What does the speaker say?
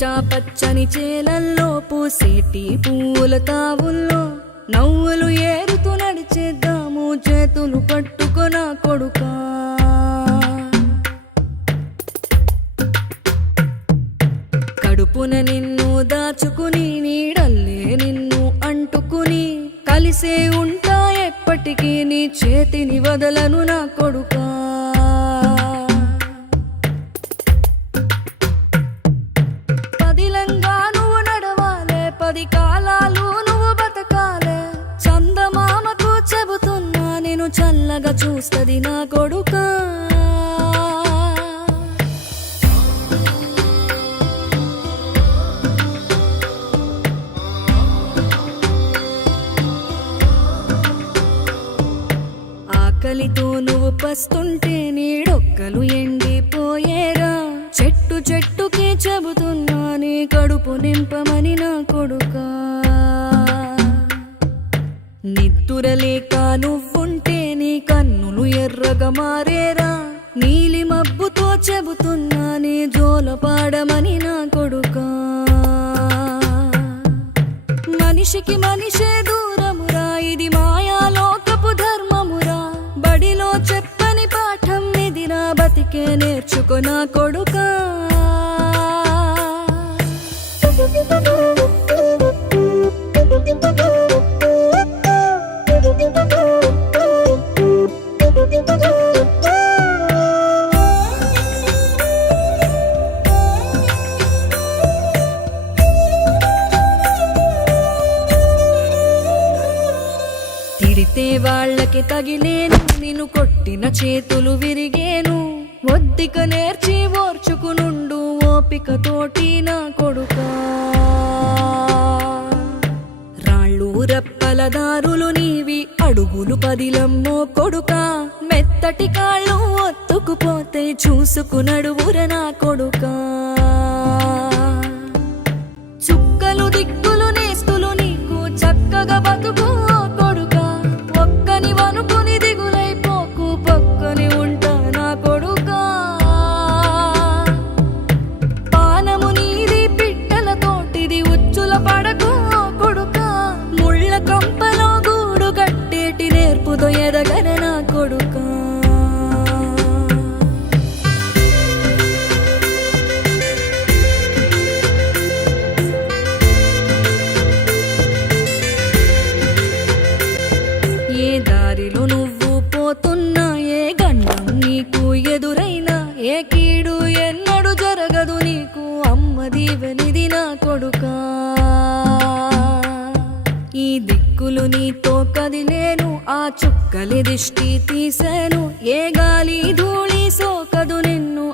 పచ్చా పచ్చని చేలల్లో పూసేటి పూల తావుల్లో నవ్వులు ఏరుతూ నడిచేద్దాము చేతులు పట్టుకొన కొడుకా. కడుపున నిన్ను దాచుకుని నీడల్లే నిన్ను అంటుకుని కలిసే ఉంటా ఎప్పటికీ నీ చేతిని వదలను నా కొడుకా. పదిలంగా నువ్వు నడవాలే, 10 కాలాలు నువ్వు బతకాలే. చందమామకు చెబుతున్నా నేను చల్లగా చూస్తది నా కొడుకా. ఆకలితో నువ్వు పస్తుంటే నీడొక్కలు ఎండిపోయేరా. చెట్టు చెట్టుకి చెబుతున్నా నీ కడుపు నింపమని నా కొడుకా. నిద్దురలేక నువ్వుంటే నీ కన్నులు ఎర్రగా మారేరా. నీలి మబ్బుతో చెబుతున్నా నీ జోల పాడమని నా కొడుకా. మనిషికి మనిషే దూరమురా, ఇది మాయాలోకపు ధర్మమురా. బడిలో చెప్పని పాఠం ఇదిరా, బతికే నేర్చుకో నా కొడుకా. తిడితే వాళ్ళకి తగిలేను, నిన్ను కొట్టిన చేతులు విరిగేను. ఒద్దిక నేర్చి ఓర్చుకునుండు ఓపిక తోటి నా కొడుకా. రాళ్ళు రప్పల దారులు నీవి, అడుగులు పదిలమ్మో కొడుకా. మెత్తటి కాళ్ళు ఒత్తుకుపోతే చూసుకునడువుర నా కొడుకా. చుక్కలు దిక్కులు నేస్తులు నీకు చక్కగా బతుకు కొడుకా. ఒక్కని వనుకుని దిగులైపోకు, పక్కని ఉంటా నా కొడుకా. పానము నీది పిట్టల తోటిది, ఉచ్చుల పడకు కొడుకా. ముళ్ళ కంపలో గూడు కట్టేటి నేర్పుతో ఎదగన నా కొడుకా. ఏ దారిలో నువ్వు పోతున్నా, ఏ గండం నీకు ఎదురైనా, ఏ కీడు ఎన్నడు జరగదు నీకు, అమ్మ దీవెనిది నా కొడుకా. ఈ దిక్కులు నీతో కదిలేను, ఆ చుక్కలి దిష్టి తీసేను. ఏ గాలి ధూళి సోకదు నిన్ను,